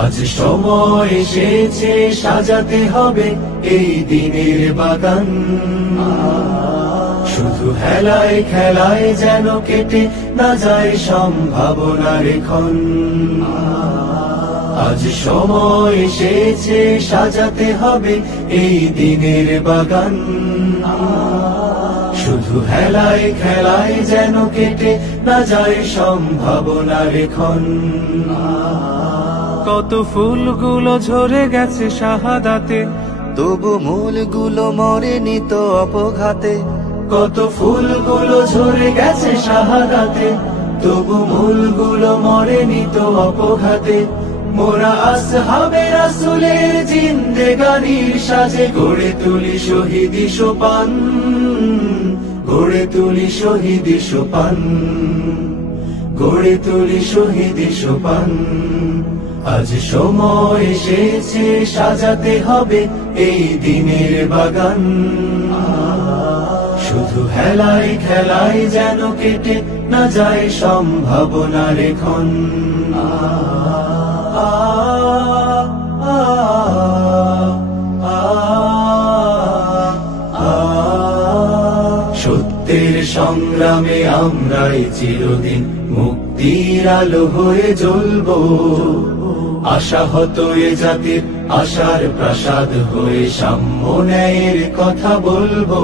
আজ সময় এসেছে সাজাতে হবে এই দিনের বাগান। শুধু হেলায় খেলায় যেন কেটে না যায় সম্ভাবনার ক্ষণ। আজ সময় এসেছে সাজাতে হবে এই দিনের বাগান। শুধু হেলায় খেলায় যেন কেটে না যায় সম্ভাবনার ক্ষণ। কত ফুলগুলো ঝরে গেছে শাহাদাতে, তবু মূলগুলো মরেনি তো অপঘাতে। কত ফুলগুলো ঝরে গেছে শাহাদাতে, তবু মূলগুলো মরেনি তো অপঘাতে। মোরা আসহাবে রাসূলের জিন্দেগানির সাজে গড়ে তুলি শহীদি সোপান, গড়ে তুলি শহীদি সোপান, গড়ে তুলি শহীদি সোপান। আজ সময় এসেছে সাজাতে হবে এই দিনের বাগান। শুধু হেলায় খেলায় যেন কেটে না যায় সম্ভাবনার ক্ষণ। সত্যের সংগ্রামে আমরাই চিরদিন মুক্তির আলো হয়ে জ্বলবো। আশাহত এ জাতির আশার প্রাসাদ হয়ে সাম্য ন্যায়ের কথা বলবো।